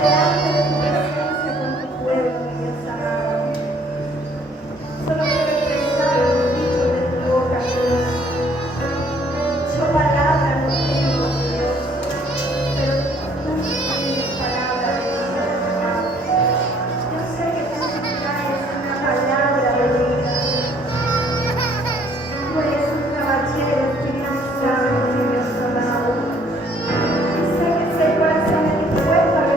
delante de tu presencia con tu pueblo, mi Dios amado. Solo quiero expresar los dichos de tu boca, Dios. Yo palabra no tengo, Dios, pero tú tienes palabra de vida, amado. Yo sé que tú traes una palabra de vida. Tú eres un caballero, Espíritu Santo, mi Dios amado. Y sé que ese corazón es dispuesto a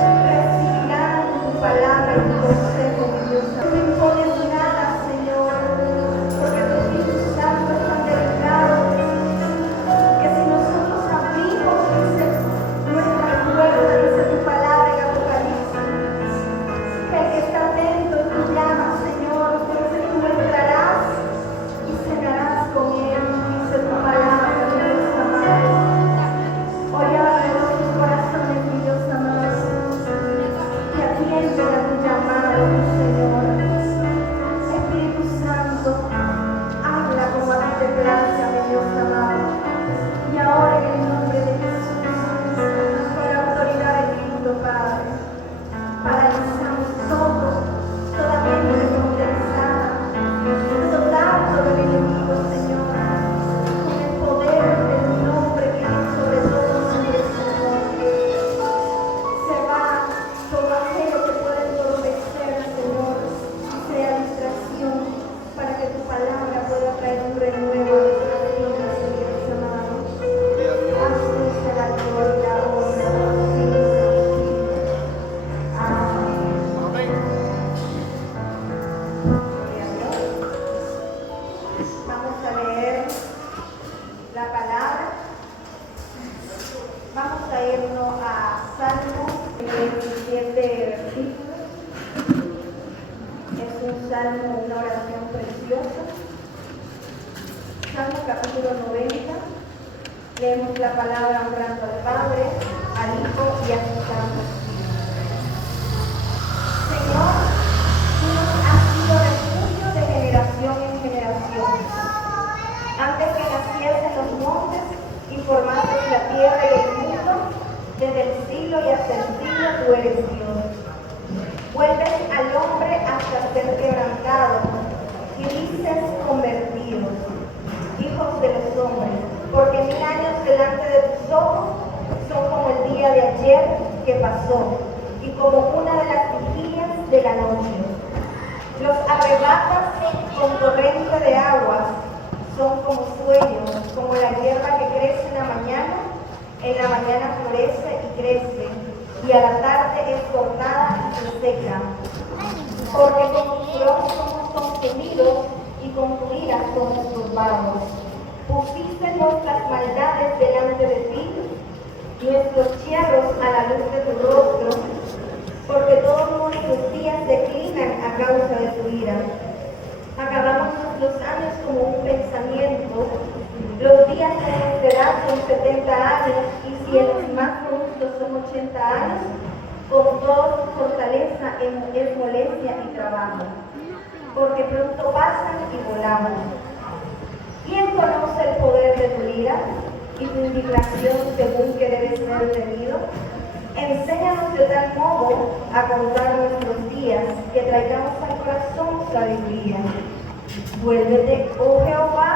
recibirá tu palabra y tu consejo, mi Dios. No me impones nada, Señor, porque tu Espíritu Santo es tan delicado que si nosotros abrimos, dice nuestra puerta, dice tu palabra en Apocalipsis, que el que está atento y tú llamas, Señor, entonces tú entrarás y cenarás con él, dice tu palabra, mi Dios amado. Hoy abre tus corazones, mi Dios amado, y atiende a tu llamado, mi Señor. Espíritu Santo, habla como a ti te plazca, mi Dios amado. Y ahora en el nombre de Jesús, por la autoridad de Cristo, Padre, paralizamos toda mente condensada, todo dardo del enemigo, Señor, con el poder del nombre que es sobre todo nombre, Señor. Se va todo aquello que puede entorpecer, Señor, y sea distracción para que tu palabra pueda traer un renuevo a nuestras vidas, Dios amado. Así sea la gloria y la honra, sí, amén. Gloria a Dios. Vamos a leer la palabra. Vamos a irnos a Salmo 27 versículos. Es un salmo, una oración preciosa. Salmo capítulo 90. Leemos la palabra honrando al Padre, al Hijo y a su Santo Espíritu. Señor, tú nos has sido refugio de generación en generación. Antes que naciesen los montes y formases la tierra y el mundo, desde el siglo y hasta el siglo tú eres Dios. Vuelves al hombre hasta ser quebrantado, grises convertidos, hijos de los hombres, porque 1000 años delante de tus ojos son como el día de ayer que pasó, y como una de las vigilias de la noche. Los arrebatas con torrente de aguas, son como sueños, como la hierba que crece en la mañana florece y crece, y a la tarde es cortada y se seca. Porque con tu furor somos consumidos y con tu ira somos turbados. Pusiste nuestras maldades delante de ti, nuestros yerros a la luz de tu rostro, porque todos nuestros días declinan a causa de tu ira. Acabamos los años como un pensamiento, los días de nuestra edad son 70 años, y si en los más robustos son 80 años, con toda su fortaleza es molestia y trabajo, porque pronto pasan y volamos. ¿Quién conoce el poder de tu ira y tu indignación según que debe ser tenido? Enséñanos de tal modo a contar nuestros días, que traigamos al corazón sabiduría. Vuélvete, oh Jehová,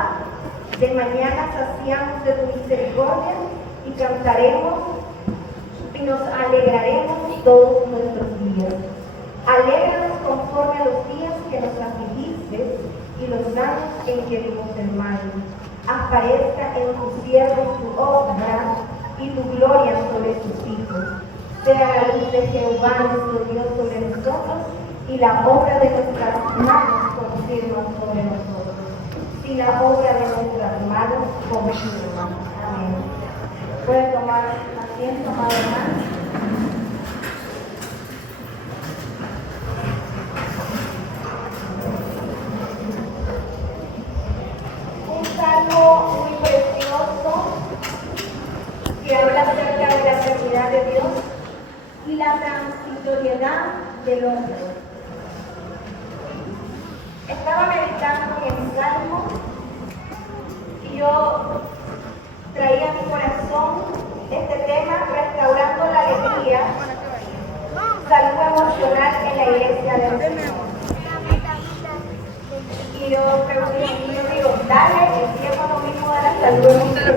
de mañana saciamos de tu misericordia y cantaremos y nos alegraremos todos nuestros días. Alégranos conforme a los días que nos afligiste y los años en que vimos el mal. Aparezca en tus siervos tu obra y tu gloria sobre sus hijos. Sea la luz de Jehová nuestro Dios sobre nosotros, y la obra de nuestras manos confirma sobre nosotros. Y la obra de nuestras manos confirma. Amén. Puede tomar asiento, amado hermano. Un salmo muy precioso que habla acerca de la eternidad de Dios y la transitoriedad del hombre. Estaba meditando en el salmo y yo traía a mi corazón este tema, restaurando la alegría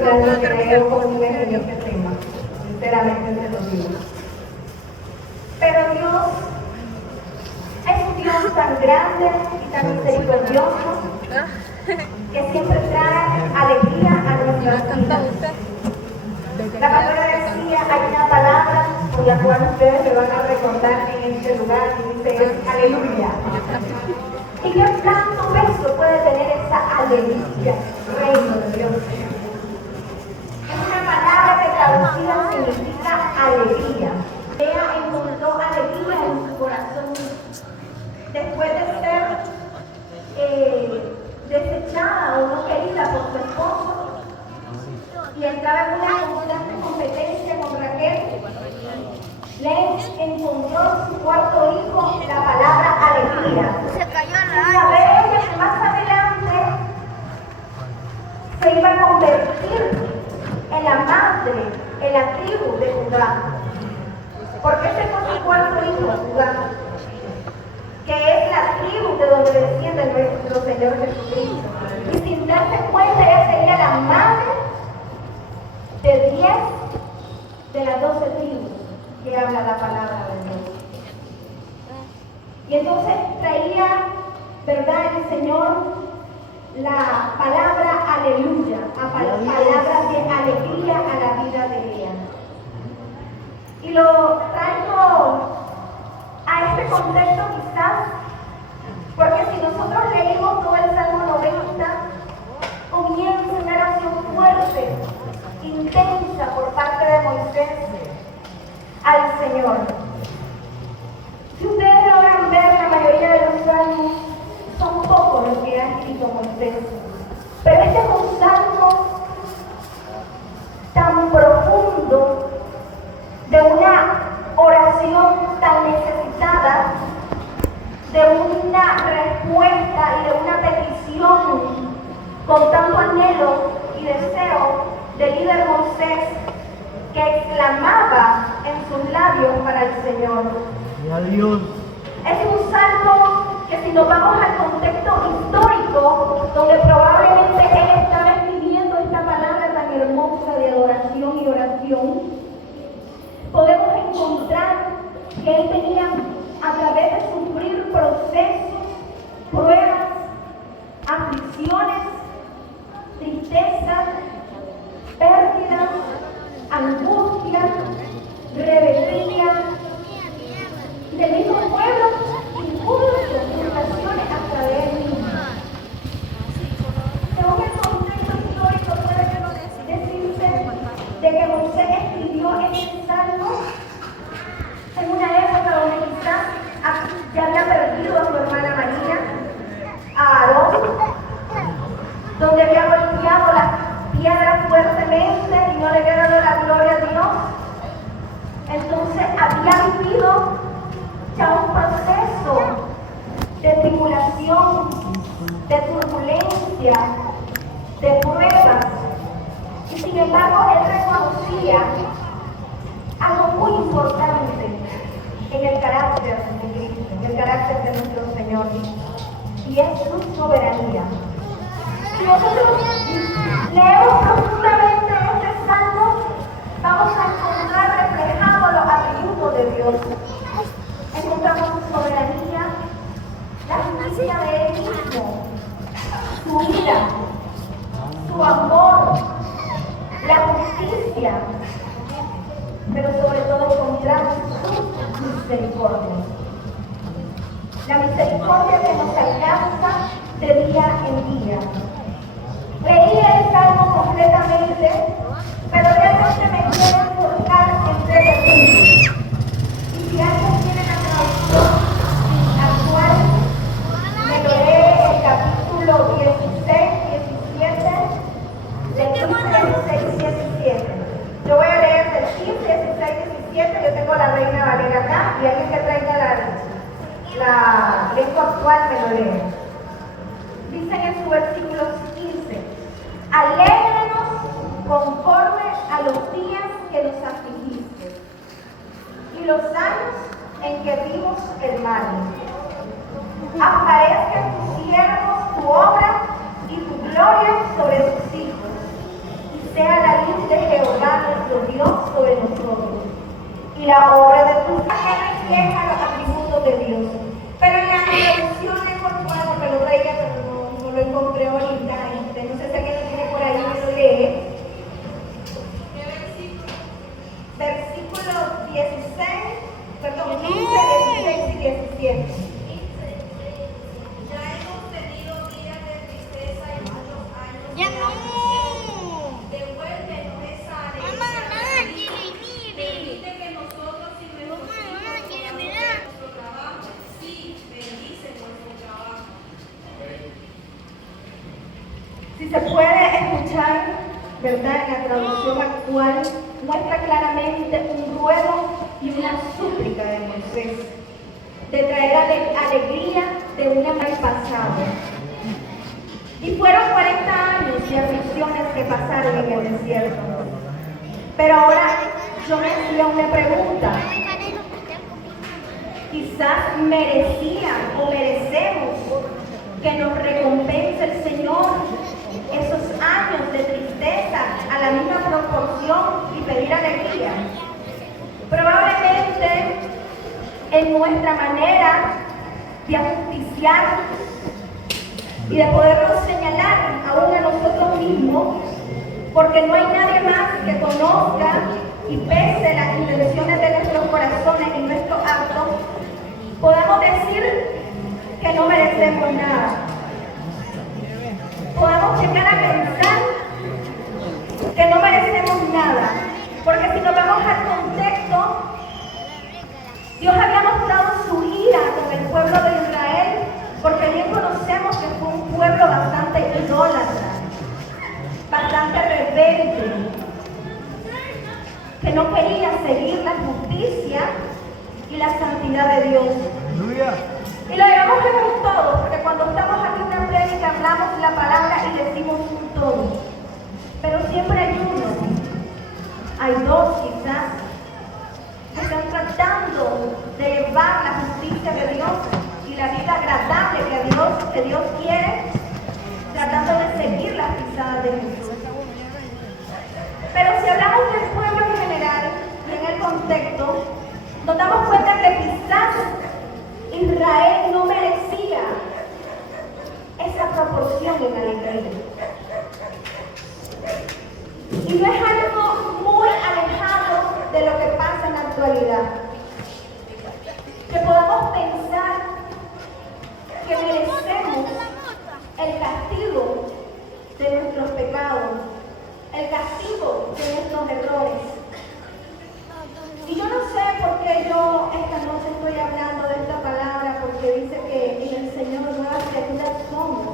grande que creo con un en este tema, sinceramente se lo digo. Pero Dios es un Dios tan grande y tan misericordioso que siempre trae alegría a nuestras vidas. La pastora decía, hay una palabra por la cual ustedes me van a recordar en este lugar y dice, es aleluya. ¿Y qué tanto peso puede tener esa aleluya, reino de Dios? Es una palabra que traducida significa alegría. Ella encontró alegría en su corazón después de ser desechada o no querida por su esposo y estaba en una constante competencia con Raquel. Le encontró en su cuarto hijo la palabra alegría. Sabe ella que más adelante se iba a convertir en la madre, en la tribu de Judá. Porque ese fue su cuarto hijo, Judá, que es la tribu de donde desciende nuestro Señor Jesucristo. Y sin darse cuenta, ella sería la madre de 10 de las 12 tribus que habla la palabra de Dios. Y entonces traía, ¿verdad?, el Señor la palabra aleluya, palabra de alegría a la vida de ella. Y lo traigo a este contexto quizás, porque si nosotros leímos todo el Salmo 90, comienza una oración fuerte, intensa por parte de Moisés al Señor. Si ustedes logran ver, la mayoría de los salmos son pocos los que ha escrito Moisés, pero este es un salmo tan profundo, de una oración tan necesitada, de una respuesta y de una petición con tanto anhelo y deseo del líder Moisés, que exclamaba en sus labios para el Señor. Adiós. Es un salmo que, si nos vamos al contexto histórico, donde probablemente él estaba escribiendo esta palabra tan hermosa de adoración y oración, podemos encontrar que él tenía, a través de sufrir procesos, pruebas, aflicciones, tristezas, pérdidas, angustia, rebeldía del mismo pueblo, incluso frustraciones hasta de él mismo. Según el contexto histórico, puede decirse de que Moisés escribió este salmo en una época donde quizás ya había perdido a su hermana María, a Aarón, donde había golpeado las piedras fuertemente y no le había dado la gloria a Dios. Entonces había vivido ya un proceso de tribulación, de turbulencia, de pruebas, y sin embargo él reconocía algo muy importante en el carácter de Cristo, en el carácter de nuestro Señor, y es su soberanía. Si nosotros leemos profundamente este salmo, vamos a encontrar reflejados los atributos de Dios. Encontramos su soberanía, la justicia de Él mismo, su ira, su amor, la justicia, pero sobre todo encontramos su misericordia. La misericordia que nos alcanza de día en día. Leí el salmo completamente, pero realmente me quiero enfocar en 3 versículos. Y si alguien tiene la traducción actual, me lo lee el capítulo 16, 17, del 15, 16, 17. Yo voy a leer del 15, 16, 17, yo tengo la Reina Valera acá, y alguien que traiga la lengua actual me lo lee. Dicen en su versículo 15, alégrenos conforme a los días que nos afligiste y los años en que vimos el mal. Aparezca en tus siervos tu obra y tu gloria sobre tus hijos, y sea la luz de Jehová nuestro Dios sobre nosotros, y la obra de tus manos que refleja los atributos de Dios. Pero en la traducción de Consuelo, que lo traía, pero no lo encontré ahorita, no sé si alguien lo tiene por ahí, me lo lee. Versículos 16, perdón, 15, 16 y 17. Ya hemos tenido días de tristeza y muchos años de Ya no. Devuélvenos esa alegría. Permite que nosotros y nuestros hijos podamos hacer nuestro trabajo. Sí, bendice nuestro trabajo. Si se puede escuchar, ¿verdad? En la traducción actual, muestra claramente un ruego y una súplica de Moisés de traer alegría de una vez pasado. Y fueron 40 años de aflicciones que pasaron en el desierto. Pero ahora yo me hacía una pregunta. Quizás merecía o merecemos que nos recompense el Señor esos años de tristeza a la misma proporción y pedir alegría. Probablemente en nuestra manera de ajusticiar y de podernos señalar aún a nosotros mismos, porque no hay nadie más que conozca y pese las intenciones de nuestros corazones y nuestros actos, podemos decir que no merecemos nada. Podemos llegar a pensar que no merecemos nada, porque si nos vamos al contexto, Dios había mostrado su ira con el pueblo de Israel, porque bien conocemos que fue un pueblo bastante idólatra, bastante rebelde, que no quería seguir la justicia y la santidad de Dios. Y lo llevamos en un todo, porque cuando estamos aquí en una prédica hablamos la palabra y decimos un todo. Pero siempre hay uno, hay dos quizás, que están tratando de llevar la justicia de Dios y la vida agradable que Dios quiere, tratando de seguir las pisadas de Jesús. Pero si hablamos del pueblo en general y en el contexto, nos damos cuenta que quizás Israel no merecía esa proporción en la alegría. Y no es algo muy alejado de lo que pasa en la actualidad. Que podamos pensar que merecemos el castigo de nuestros pecados, el castigo de nuestros errores. Y yo no sé por qué yo esta noche estoy hablando de esta palabra, porque dice que en el Señor nuevas criaturas somos.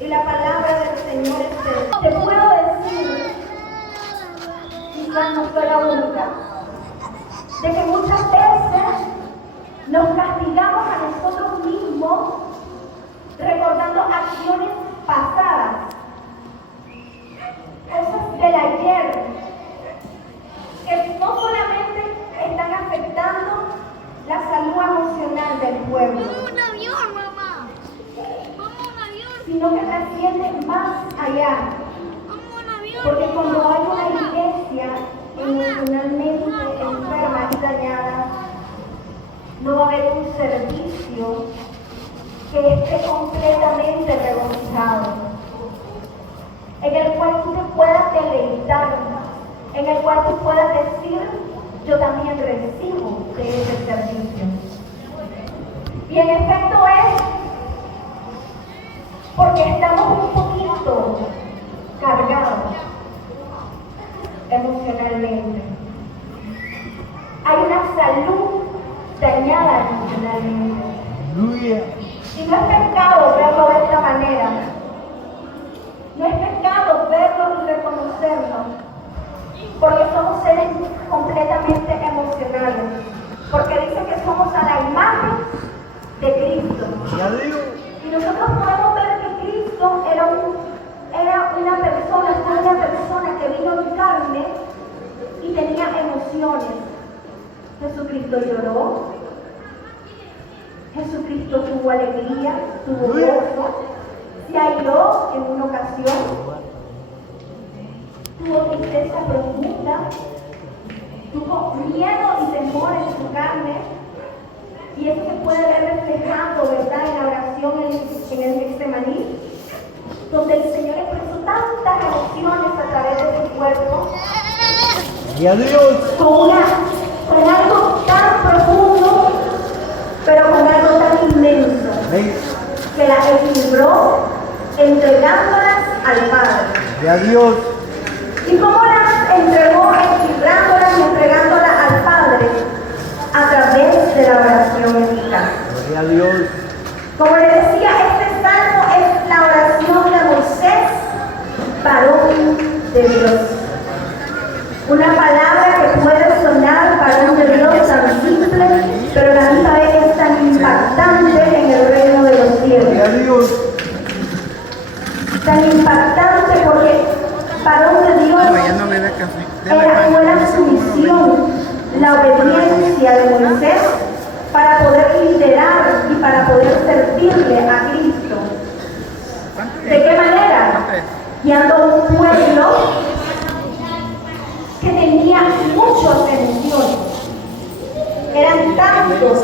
Y la palabra del Señor es fiel. Te puedo decir, quizás no soy la única, de que muchas veces nos castigamos a nosotros mismos recordando acciones pasadas, cosas del ayer, que no solamente están afectando la salud emocional del pueblo, Vamos a un avión, mamá. Vamos a un avión. sino que trasciende más allá. Vamos a un avión. Porque cuando hay una iglesia emocionalmente enferma y dañada, no va a haber un servicio que esté completamente regocijado, en el cual tú te puedas deleitar, en el cual tú puedas decir, yo también recibo de ese servicio. Y en efecto es porque estamos un poquito cargados emocionalmente. Hay una salud dañada emocionalmente. Y no es pecado verlo de esta manera. No es pecado verlo y reconocerlo, porque somos seres completamente emocionales, porque dice que somos a la imagen de Cristo. Y nosotros podemos ver que Cristo era una persona que vino en carne y tenía emociones. Jesucristo lloró, Jesucristo tuvo alegría, tuvo gozo, se airó en una ocasión, tuvo tristeza profunda, tuvo miedo y temor en su carne, y eso se puede ver reflejado, ¿verdad?, en la oración en el Getsemaní, donde el Señor expresó tantas emociones a través de su cuerpo, Y a Dios. con algo tan profundo, pero con algo tan inmenso, Amén. que la equilibró entregándolas al Padre. Y a Dios. ¿Y cómo las entregó? Equilibrándolas y entregándolas al Padre a través de la oración eficaz. Gloria a Dios. Como le decía, este salmo es la oración de Moisés, varón de Dios. Una palabra que puede sonar varón de Dios tan simple, pero a la misma vez es tan impactante en el reino de los cielos. Gloria a Dios. Tan impactante porque varón de Dios fue la sumisión, la obediencia de Moisés para poder liderar y para poder servirle a Cristo. ¿De qué manera? Guiando un pueblo que tenía muchas emociones. Eran tantos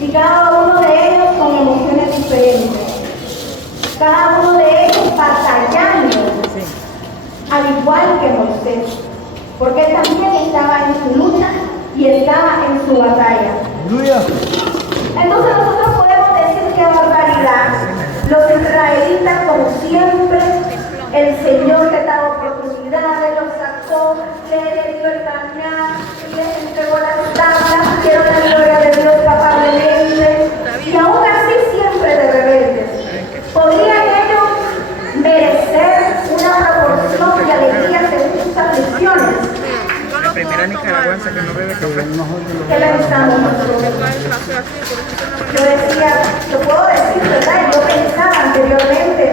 y cada uno de ellos con emociones diferentes. Cada uno de ellos batallando, al igual que Moisés, porque él también estaba en su lucha y estaba en su batalla. Aleluya. Entonces nosotros podemos decir que barbaridad. Los israelitas, como siempre, el Señor les daba oportunidades, los sacó, les dio el maná, les entregó las tablas, dieron la gloria de Dios papablemente, y aún así siempre de rebeldes. ¿Podrían ellos merecer una proporción de alegría según sus aflicciones? La primera nicaragüense que no bebe café. ¿Qué pensamos nosotros? Yo decía, lo puedo decir, ¿verdad? Yo pensaba anteriormente,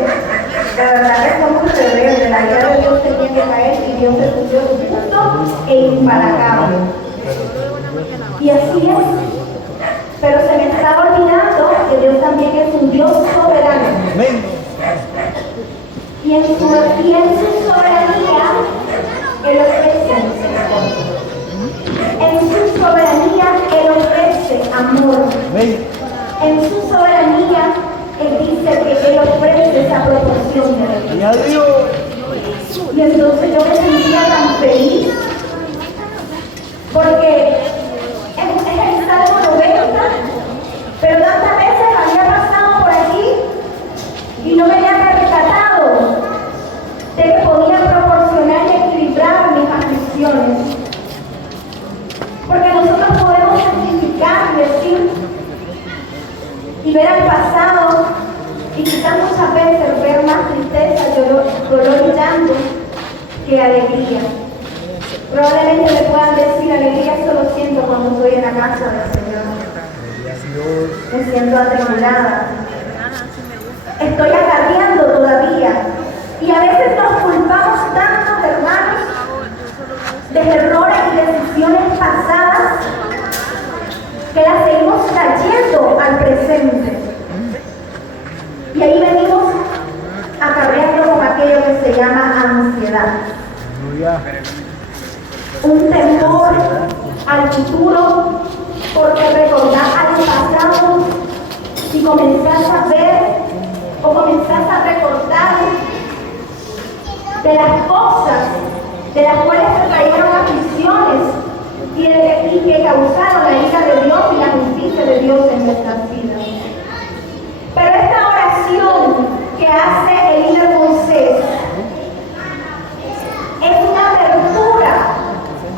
la verdad que fue muy rebelde, la ira de Dios tenía que caer y Dios se cumplió justo e imparable. Y así es. Pero se me estaba olvidando que Dios también es un Dios soberano. Amén. Y en su soberanía, Él ofrece misericordia. En su soberanía, Él ofrece amor. Amén. En su soberanía, Él dice que Él ofrece esa proporción de Y vida. a Dios. Y entonces yo me sentía tan feliz, porque es el Salmo 90, pero tantas veces había pasado por aquí y no me había percatado de que podía proporcionar y equilibrar mis aflicciones. Porque nosotros podemos sacrificar, decir y ver al pasado, y quizás muchas veces ver más tristeza, dolor y llanto que alegría. Probablemente me puedan decir, alegría solo siento cuando estoy en la casa del Señor. Me siento atribulada. Estoy acarreando todavía. Y a veces nos culpamos tanto, hermanos, de errores y decisiones pasadas, que las seguimos trayendo al presente. Y ahí venimos acarreando con aquello que se llama ansiedad. Aleluya. Un temor al futuro, porque recordás al pasado y comenzás a ver o comenzás a recordar de las cosas de las cuales te trajeron aflicciones y que causaron la ira de Dios y la justicia de Dios en nuestras vidas. Pero esta oración que hace el líder Moisés es una apertura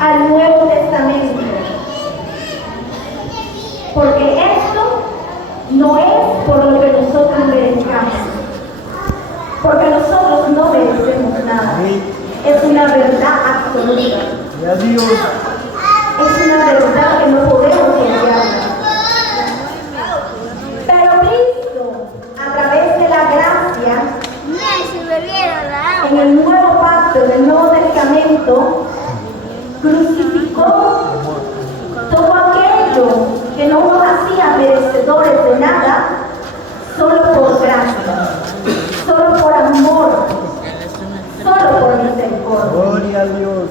al Nuevo Testamento, porque esto no es por lo que nosotros merezcamos, porque nosotros no merecemos nada. Es una verdad absoluta. Y a Dios. Es una verdad que no podemos cambiarla. Pero Cristo, a través de la gracia, en el nuevo pacto, en el Nuevo Testamento, crucificó todo aquello que no nos hacía merecedores de nada, solo por gracia, solo por amor, solo por misericordia. misericordia. Gloria a Dios.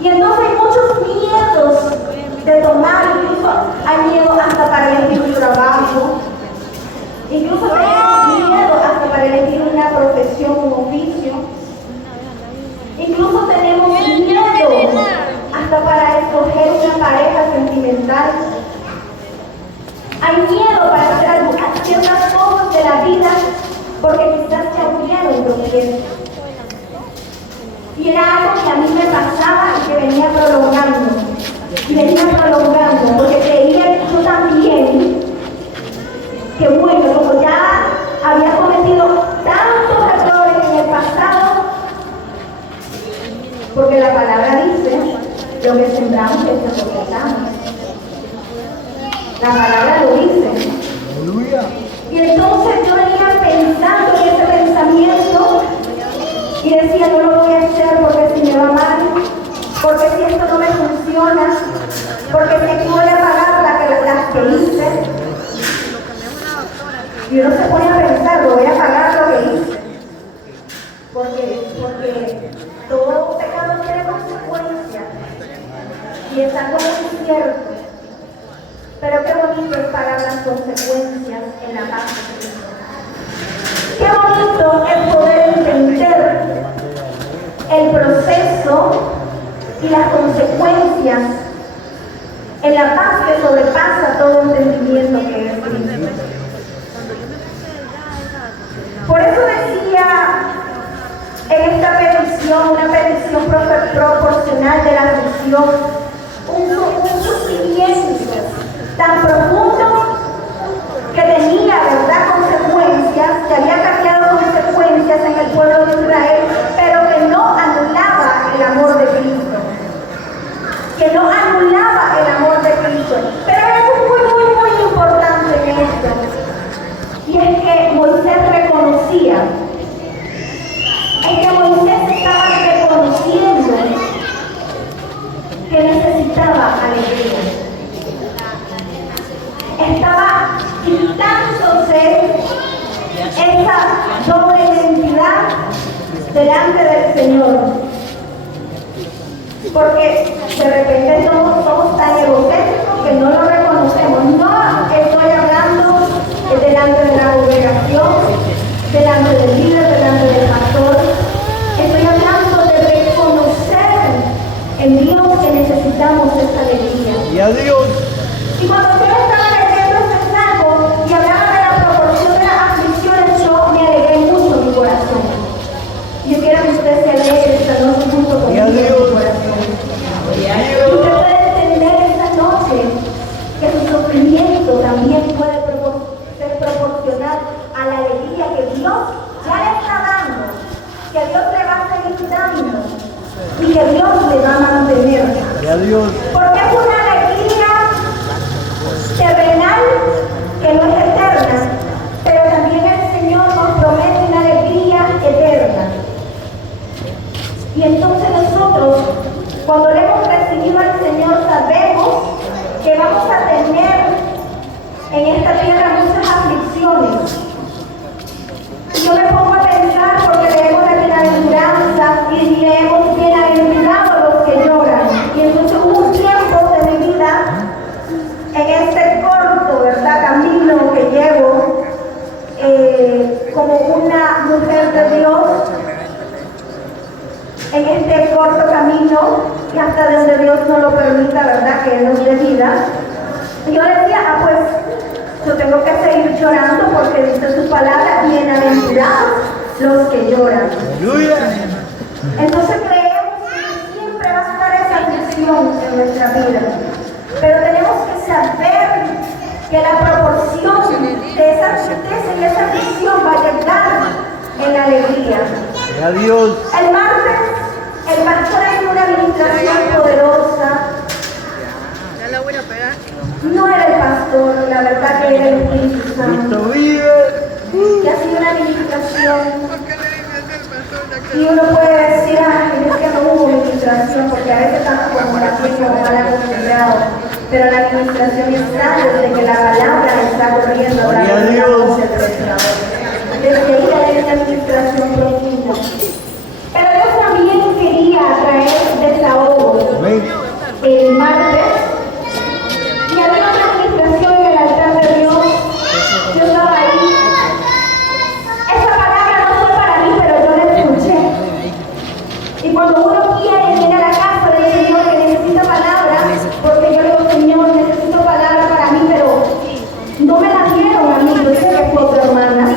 Y entonces hay muchos miedos de tomar, incluso hay miedo hasta para elegir un trabajo, incluso tenemos miedo hasta para elegir una profesión, un oficio, incluso tenemos miedo hasta para escoger una pareja sentimental. Hay miedo para hacer ciertas cosas de la vida porque quizás ya hubieron tropiezo. Y era algo que a mí me pasaba y que venía prolongando. Y venía prolongando porque creía yo también que bueno, como ya había cometido tantos errores en el pasado, porque la palabra dice, lo que sembramos es lo que cosechamos. La palabra lo dice. Aleluya. Y entonces yo venía pensando en ese pensamiento y decía, no lo voy a hacer porque si me va mal, porque si esto no me funciona, porque si aquí voy a pagar las que hice. Y uno se pone a pensar, lo voy a pagar lo que hice. Porque todo pecado tiene consecuencias. Y es algo muy cierto. Pero qué bonito es pagar las consecuencias en la paz de Cristo. Qué bonito es poder entender el proceso y las consecuencias en la paz que sobrepasa todo entendimiento que es Cristo. Por eso decía en esta petición, una petición proporcional de la misión, un sufrimiento tan profundo que tenía, ¿verdad?, consecuencias, que había cambiado consecuencias en el pueblo de Israel, pero que no anulaba el amor de Cristo. Que no anulaba el amor de Cristo. Pero hay algo muy importante en esto. Y es que Moisés reconocía. Es que Moisés estaba reconociendo que necesitaba alegría. Estaba quitándose esa doble identidad delante del Señor. Porque de repente somos tan egocéntricos que no lo reconocemos. No estoy hablando delante de la congregación, delante del líder, delante del pastor. Estoy hablando de reconocer en Dios que necesitamos esta alegría. Y a Dios. Y cuando yo estaba leyendo este salmo y hablaba de la proporción de las aflicciones, yo me alegré mucho en mi corazón. Yo quiero que usted se alegre esta noche junto conmigo en mi corazón. Y usted puede entender esta noche que su sufrimiento también puede ser proporcional a la alegría que Dios ya le está dando, que Dios le va a seguir dando y que Dios le va a mantener. Y a Dios. Porque es una alegría terrenal que no es eterna, pero también el Señor nos promete una alegría eterna. Y entonces nosotros, cuando le hemos recibido al Señor, sabemos que vamos a tener en esta tierra muchas aflicciones. Y yo me pongo a pensar, porque leemos la bienaventuranza y leemos bienaventurados los que lloran. Y entonces hubo un tiempo de mi vida, en este corto, ¿verdad?, camino que llevo como una mujer de Dios, en este corto camino, y hasta donde Dios no lo permita, ¿verdad?, que Él nos dé vida. Y yo decía, pues, yo tengo que seguir llorando porque dice su palabra, bienaventurados los que lloran. Aleluya. Entonces creemos que siempre va a estar esa aflicción en nuestra vida. Pero tenemos que saber que la proporción de esa tristeza y esa aflicción va a llegar en la alegría. Y a Dios. El martes, el pastor hizo una administración poderosa. Ya la voy a pegar. No era el pastor, la verdad que era el Espíritu Santo. Cristo vive. Y ha sido una administración. ¿Por qué le dices al pastor? Y uno puede decir, ay, es que no hubo administración, porque a veces estamos como mal acostumbrados. Pero la administración está desde que la palabra está corriendo a través de la voz del predicador. Desde ahí hay una administración profunda. Pero Dios también el martes y había una administración en el altar de Dios. Yo estaba ahí. Esa palabra no fue para mí, pero yo la escuché. Y cuando uno quiere llegar a la casa del Señor que necesita palabra, porque yo digo, Señor, necesito palabra para mí, pero no me la dieron a mí, yo sé que fue otra hermana.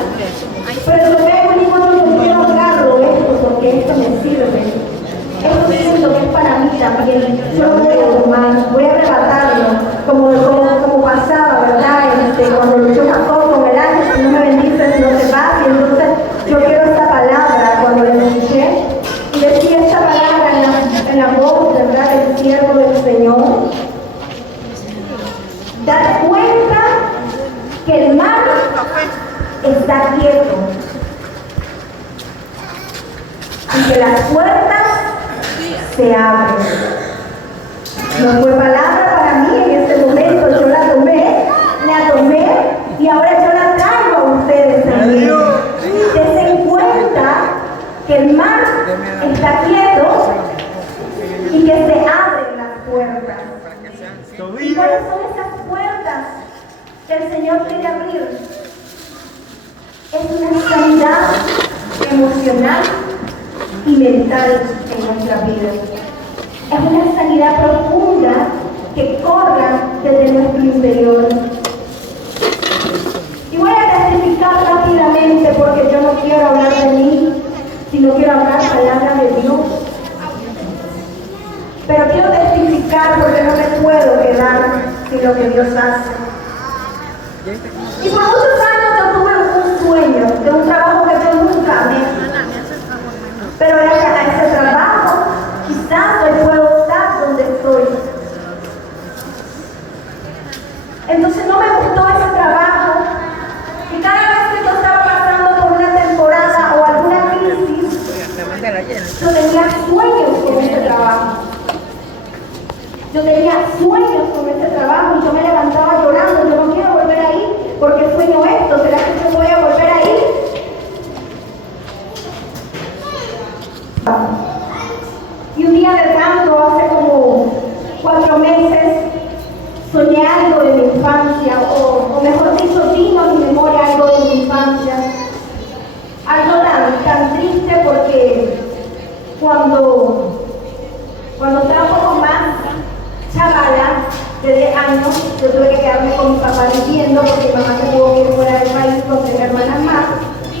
Pero lo veo y digo, no, yo quiero agarro esto porque esto me sirve. Esto siento que es para mí también. Yo lo voy a tomar, voy a arrebatarlo, como pasaba, ¿verdad? Cuando luchó Jacob con el ángel, si no me bendices, si no te vas. Y entonces yo quiero esta palabra cuando le escuché. Y decía esta palabra en la voz, ¿verdad?, del siervo del Señor. Date cuenta que el mar está quieto y que las puertas se abren. No fue palabra para mí en este momento, yo la tomé y ahora yo la traigo a ustedes también. Dense cuenta que el mar está quieto y que se abren las puertas. ¿Y cuáles son esas puertas que el Señor quiere abrir? Es una sanidad emocional y mental en nuestra vida. Es una sanidad profunda que corra desde nuestro interior. Y voy a testificar rápidamente porque yo no quiero hablar de mí, sino quiero hablar palabra de Dios. Pero quiero testificar porque no me puedo quedar sin lo que Dios hace. Y por muchos años yo tuve un sueño de un trabajo que yo nunca amé. Pero gracias a ese trabajo, quizás hoy puedo estar donde estoy. Entonces no me gustó ese trabajo. Y cada vez que yo estaba pasando por una temporada o alguna crisis, yo tenía sueños con ese trabajo. Yo tenía sueños con ese trabajo y yo me levantaba llorando. Yo no quiero volver ahí porque sueño esto. ¿Será que yo voy a volver ahí? Y un día de tanto, hace como 4 meses, soñé algo de mi infancia, o mejor dicho, vino a mi memoria algo de mi infancia. Algo tan triste porque cuando estaba un poco más chavala, de 10 años, yo tuve que quedarme con mi papá viviendo porque mi mamá se tuvo que ir fuera del país con 3 hermanas más.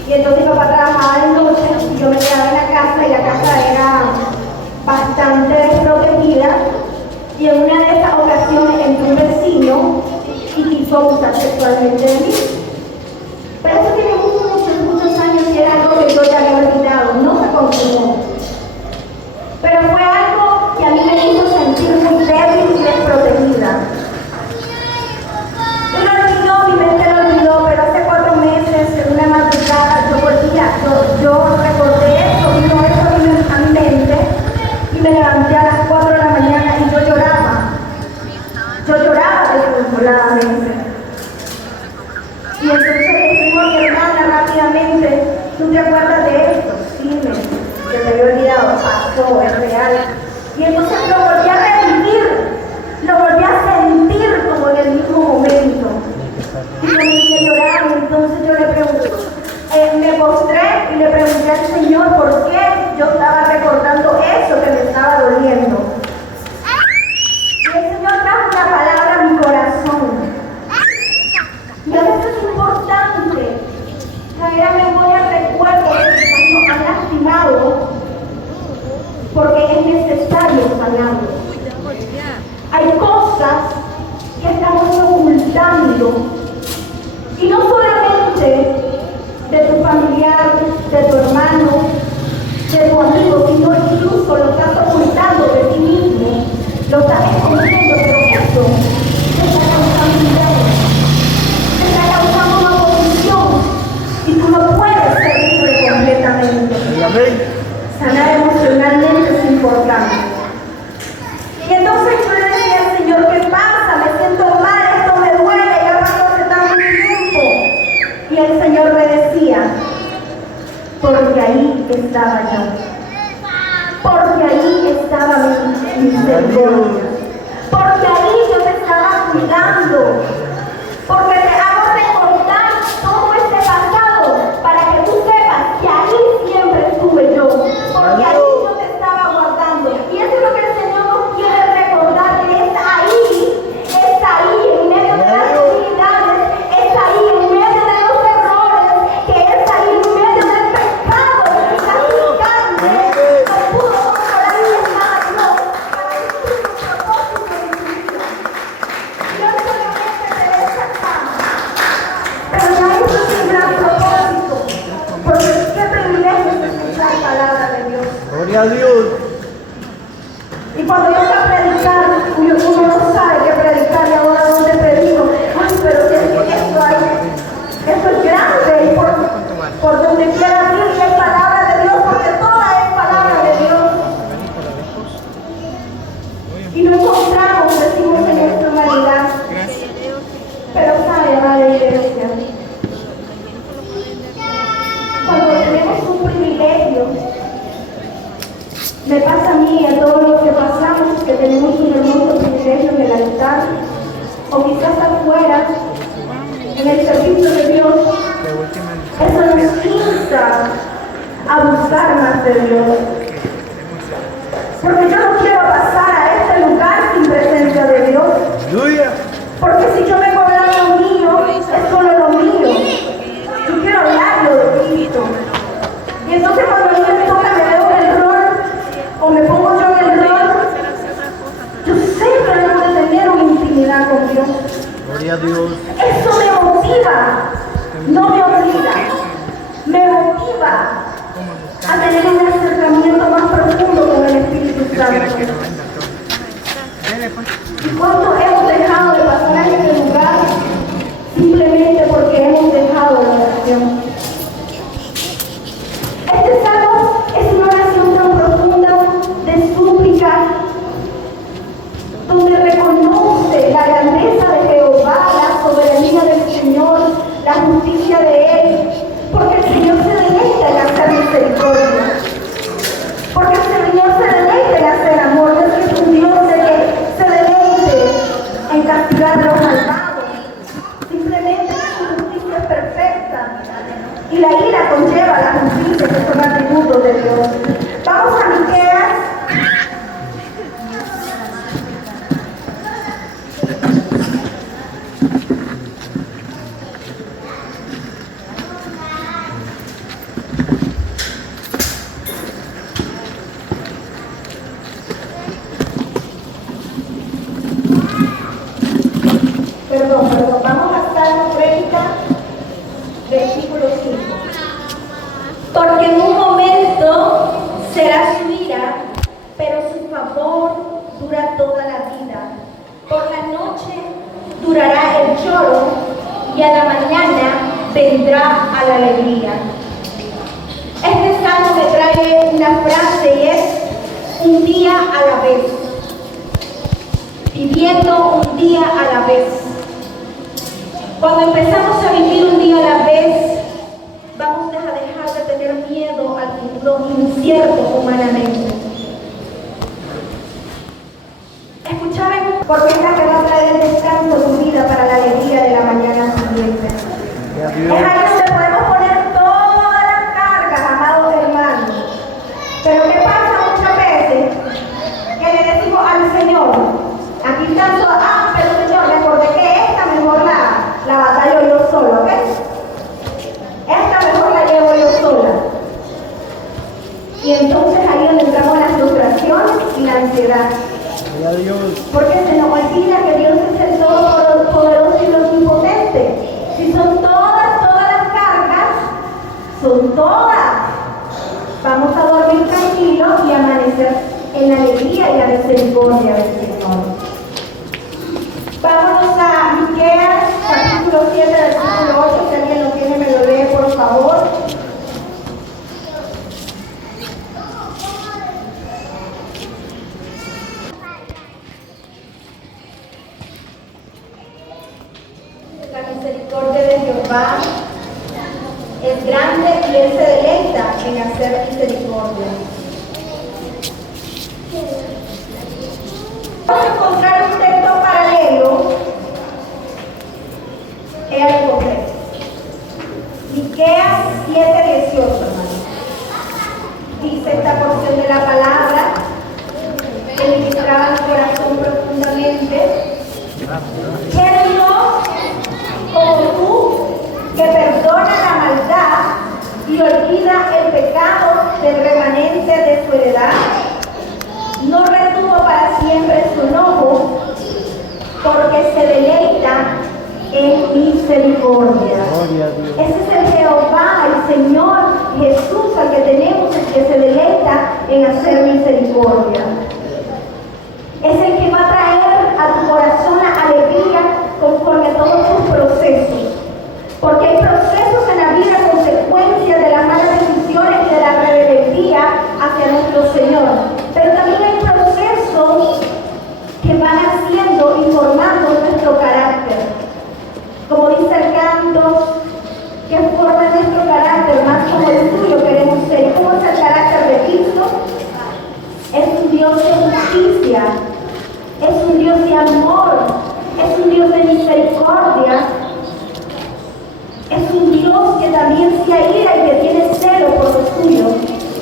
Y entonces mi papá trabajaba de noche y yo me quedaba en la casa y la casa era bastante desprotegida. Y en una de esas ocasiones entró un vecino y quiso abusar sexualmente de mí. Pero eso tiene muchos años y era algo que yo ya había olvidado, no se consumó. Pero fue algo que a mí me hizo sentir muy débil y desprotegida. Y lo olvidó, mi mente lo olvidó, pero hace 4 meses, en una madrugada, yo recordé eso, vino eso a mi mente, y me levanté a las 4 de la mañana y yo lloraba. Yo lloraba desconsoladamente. Y entonces le dijimos a mi hermana rápidamente, ¿tú te acuerdas de esto? Sí, que te había olvidado, pasó, es real. Y entonces lo volví a revivir, lo volví a sentir como en el mismo momento. Y comencé a llorar y entonces yo le pregunté, me postré y le pregunté al Señor por qué yo estaba recordando eso que me estaba doliendo. Y el Señor trajo una palabra a mi corazón. Y a veces es importante traer a memoria recuerdos que quizás nos han lastimado, porque es necesario sanarlos. Hay cosas que estamos ocultando, y no solamente de tu familiar, de tu hermano, de tu amigo, sino incluso lo estás ocultando de ti mismo, lo estás escondiendo, pero eso te está causando un daño, te está causando una oposición y tú no puedes ser libre completamente. Sanar emocionalmente es importante. Y entonces yo le decía al Señor, ¿qué pasa? Me siento mal, esto me duele, ya pasó hace tanto tiempo. Y el Señor me decía, porque ahí estaba yo. Porque ahí estaba mi misericordia. Gloria a Dios. Y cuando yo voy a predicar, uno no sabe qué predicar y ahora dónde predico. Ay, pero si es que esto es grande y por donde quiera ir y es palabra de Dios, porque toda es palabra de Dios. Y no encontramos, decimos en nuestra humanidad. Pero sabe, amada iglesia, cuando tenemos un privilegio, me pasa a mí y a todos los que pasamos que tenemos un hermoso privilegio en el altar, o quizás afuera, en el servicio de Dios, eso nos insta a buscar más de Dios. Porque yo no quiero pasar a este lugar sin presencia de Dios. Aleluya. Porque si yo vengo a hablar lo mío, es solo lo mío. Yo quiero hablarlo de Cristo. Y entonces cuando a mí me toca, me veo en el rol, o me pongo yo en el rol, yo sé que debo de tener una intimidad con Dios. Gloria a Dios. Eso me motiva, no me obliga. Me motiva a tener un acercamiento más profundo con el Espíritu Santo. ¿Y cuánto hemos dejado de pasar en este lugar simplemente porque hemos dejado la oración? Este salmo es una oración tan profunda de súplica, donde reconoce la grandeza de Jehová, la soberanía del Señor, la justicia de Él, porque el Señor se deleita en hacer misericordia, porque el Señor se deleita en hacer amor. Dios es un Dios de que se deleite en castigar a los malvados. Simplemente su justicia es perfecta y la ira conlleva la justicia, que son atributos de Dios. Vamos a Miqueas. Perdón, vamos a Salmo 30, versículo 5. Porque en un momento será su ira, pero su favor dura toda la vida. Por la noche durará el lloro y a la mañana vendrá a la alegría. Este salmo me trae una frase y es un día a la vez. Viviendo un día a la vez. Cuando empezamos a vivir un día a la vez, vamos a dejar de tener miedo al futuro incierto humanamente. Escuchaban, porque es la que va a traer el descanso de tu vida para la alegría de la mañana siguiente. Es ahí donde podemos poner todas las cargas, amados hermanos. Pero ¿qué pasa muchas veces? Que le decimos al Señor, aquí está todo, pero Señor, recordé que esta mejor la batallo yo solo, ¿ok? Esta mejor la llevo yo sola. Y entonces ahí donde entramos las frustraciones y la ansiedad. Gloria a Dios. Porque se nos olvida que Dios es el todopoderoso y omnipotente. Si son todas las cargas, son todas. Vamos a dormir tranquilos y amanecer en la alegría y la misericordia del Señor. Vámonos a Miqueas, capítulo 7, versículo 8. Si alguien lo tiene, me lo lee, por favor. La misericordia de Jehová es grande y Él se deleita en hacer misericordia. Vamos a encontrar un texto paralelo. He encontré. Miqueas 7:18, hermano. Dice esta porción de la palabra que ministraba el corazón profundamente. Que Dios, como tú, que perdona la maldad y olvida el pecado del remanente de su heredad, no retuvo para siempre su enojo, porque se deleita en misericordia. Gloria a Dios. Ese es el Jehová, el Señor, Jesús al que tenemos, el que se deleita en hacer misericordia. Es el que va a traer a tu corazón la alegría conforme a todos tus procesos. Porque hay procesos en la vida, consecuencias de las malas decisiones y de la rebeldía hacia nuestro Señor. Pero también hay procesos que van haciendo y formando nuestro carácter. Como dice el canto, que forma nuestro carácter más como el tuyo queremos ser. ¿Cómo es el carácter de Cristo? Es un Dios de justicia, es un Dios de amor, es un Dios de misericordia, es un Dios que también se aira y que tiene celo por los suyos.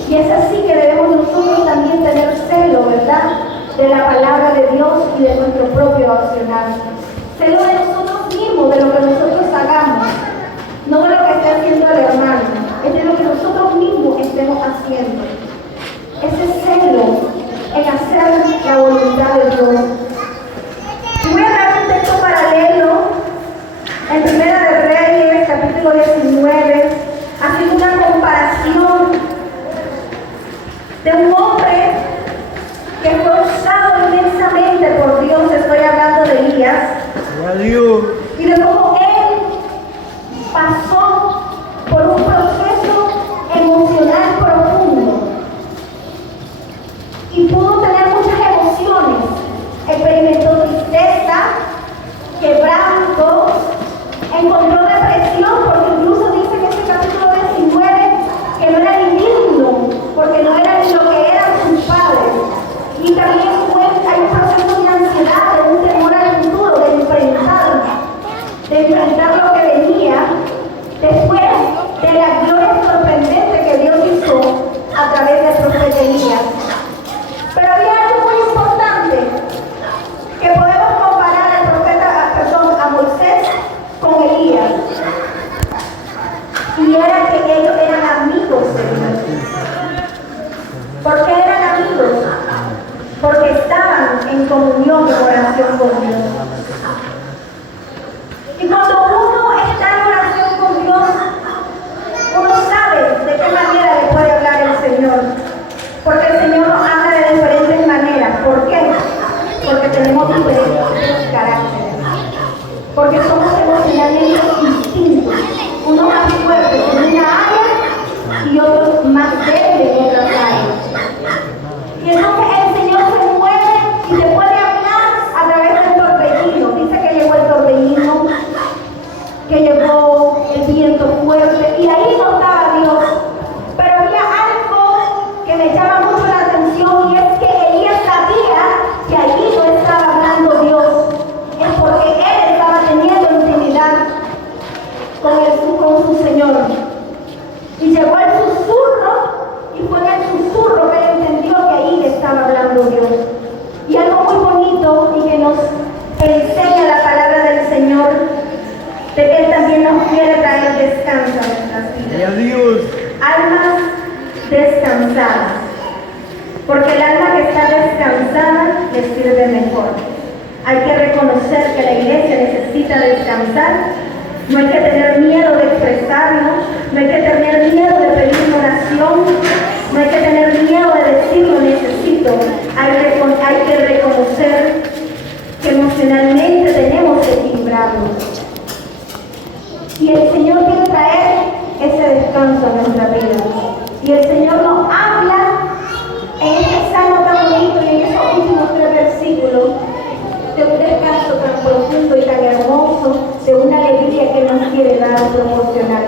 Y es así que debemos nosotros también tener celo, ¿verdad?, de la palabra de Dios y de nuestro propio accionar. Celo de nosotros mismos, de lo que nosotros hagamos, no de lo que esté haciendo el hermano, es de lo que nosotros mismos estemos haciendo. Ese celo en hacer la voluntad de Dios. Voy a dar un texto paralelo en Primera de Reyes, capítulo 19, haciendo una comparación de un hombre que fue usado inmensamente por Dios. Estoy hablando de Elías. Gloria a Dios. Y de cómo él pasó por un proceso emocional profundo y pudo tener muchas emociones. Experimentó tristeza, quebranto, encontró depresión, porque incluso dice que este capítulo 19 que no era ni digno, porque no era ni lo que eran sus padres. Y también hay un proceso de ansiedad, de un temor al futuro, de enfrentar lo que venía después de la gloria sorprendente que Dios hizo a través del profeta Elías. Pero había algo muy importante que podemos comparar a Moisés con Elías, y era que ellos eran amigos de Dios. ¿Por qué eran amigos? Porque estaban en comunión y oración con Dios. Y cuando uno está en oración con Dios, uno sabe de qué manera le puede hablar el Señor. Porque el Señor nos habla de diferentes maneras. ¿Por qué? Porque tenemos diferentes caracteres. Porque somos emocionalmente distintos. Unos más fuertes en una área y otros más débiles en otras áreas. Y entonces el Señor se mueve y te puede hablar a través del torbellino. Dice que llegó el torbellino, que llegó el viento fuerte, y ahí no estaba Dios. Pero había algo que me llama mucho la atención, y es que Elías sabía que allí no estaba hablando Dios. Es porque él estaba teniendo intimidad con su Señor. Y llegó el susurro, y fue en el susurro que él entendió que ahí le estaba hablando Dios. Y algo muy bonito y que nos enseña la palabra del Señor, de que Él también nos quiere traer descanso a nuestras vidas. Gloria a Dios. Almas descansadas. Porque el alma que está descansada le sirve mejor. Hay que reconocer que la iglesia necesita descansar. No hay que tener miedo de expresarlo. No hay que tener miedo de pedir oración. No hay que tener miedo de decir lo necesito. Hay que reconocer que emocionalmente tenemos que equilibrarnos. Y el Señor quiere traer ese descanso a nuestra vida. Y el Señor nos habla en este salmo tan bonito y en esos últimos 3 versículos de un descanso tan profundo y tan hermoso, de una alegría que nos quiere dar proporcionar.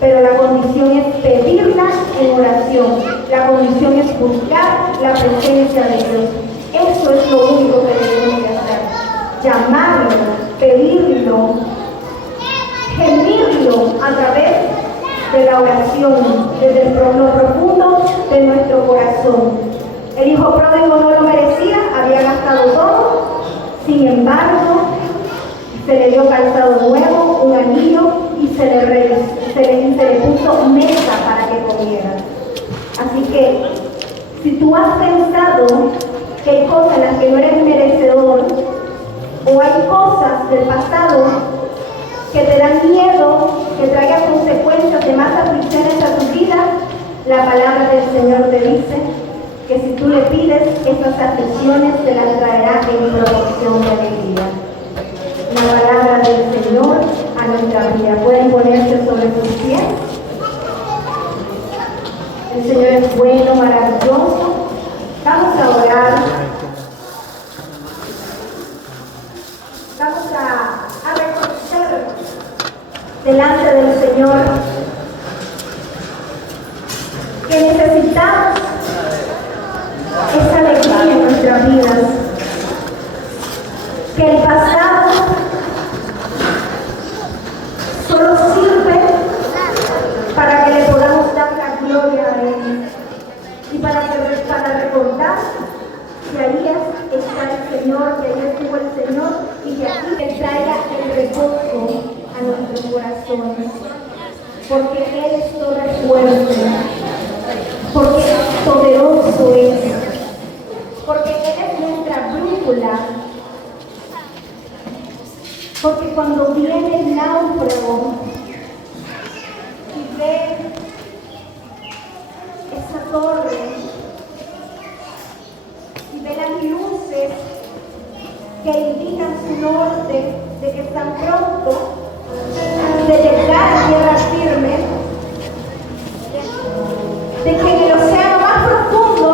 Pero la condición es pedirla en oración. La condición es buscar la presencia de Dios. Eso es lo único que debemos de hacer. Llamarlo, pedirlo, gemirlo a través de la oración, desde lo profundo de nuestro corazón. El hijo pródigo no lo merecía, había gastado todo, sin embargo, se le dio calzado nuevo, un anillo, y se le puso mesa para que comiera. Así que, si tú has pensado que hay cosas en las que no eres merecedor, o hay cosas del pasado que te dan miedo que traiga consecuencias de más aflicciones a tu vida, la palabra del Señor te dice que si tú le pides, esas aflicciones te las traerá en proporción de alegría. La palabra del Señor a nuestra vida. Pueden ponerse sobre sus pies. El Señor es bueno, maravilloso. Vamos a orar. Vamos a reconocer delante del Señor que necesitamos esa alegría en nuestras vidas. Que el pasado solo sirve para que le podamos dar la gloria a Él y para recordar que ahí está el Señor, que ahí estuvo el Señor y que aquí le traiga el reposo a nuestros corazones, porque Él es todo fuerte, porque poderoso es, porque Él es nuestra brújula, porque cuando viene el náufrago y ve esa torre y ve las luces que indican su norte de que están pronto de llegar a tierra firme, de que en el océano más profundo,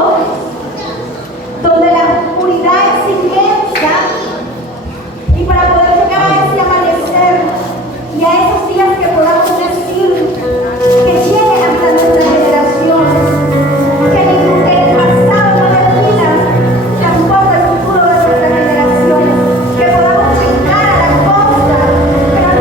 donde la oscuridad es inmensa, y para poder llegar a ese amanecer y a esos días que podamos decir que llegue hasta nuestra generación, que el pasado no defina tampoco el futuro de nuestras generaciones, que podamos llegar a la costa, pero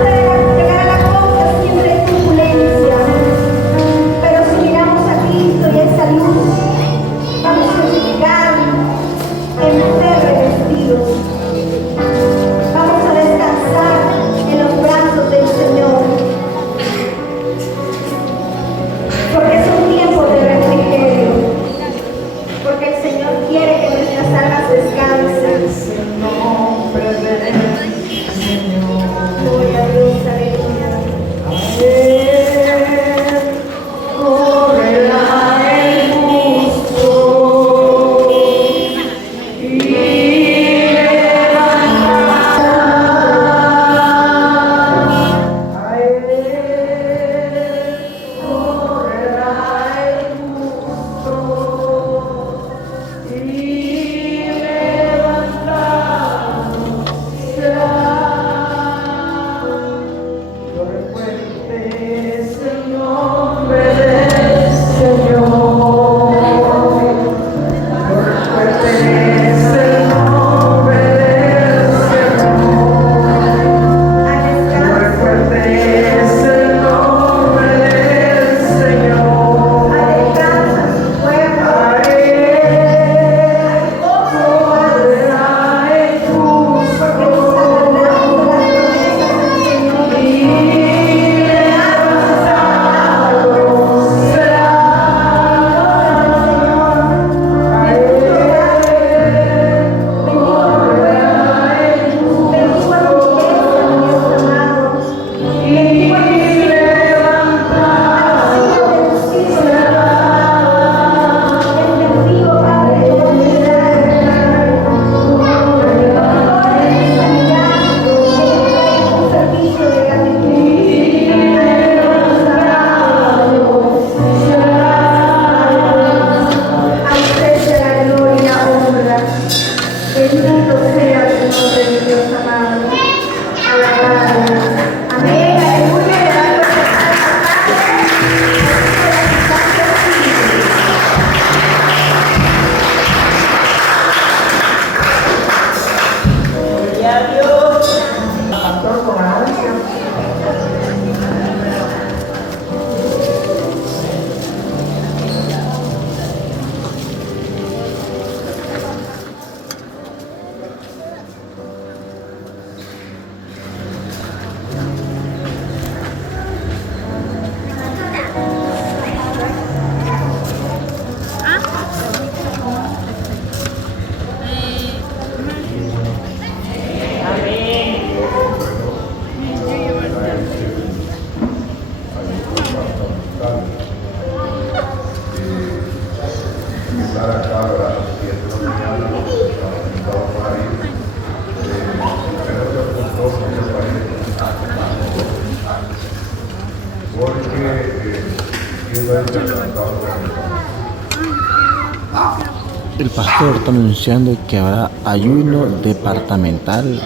El pastor está anunciando que habrá ayuno departamental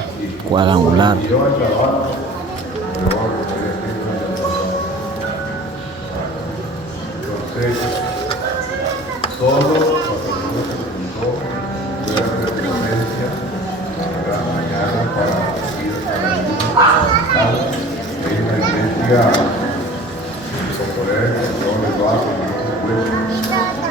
cuadrangular. Entonces, todos los sacerdotes del mundo pueden hacer presencia mañana para ir a la en la iglesia, por poner, no les va a pedir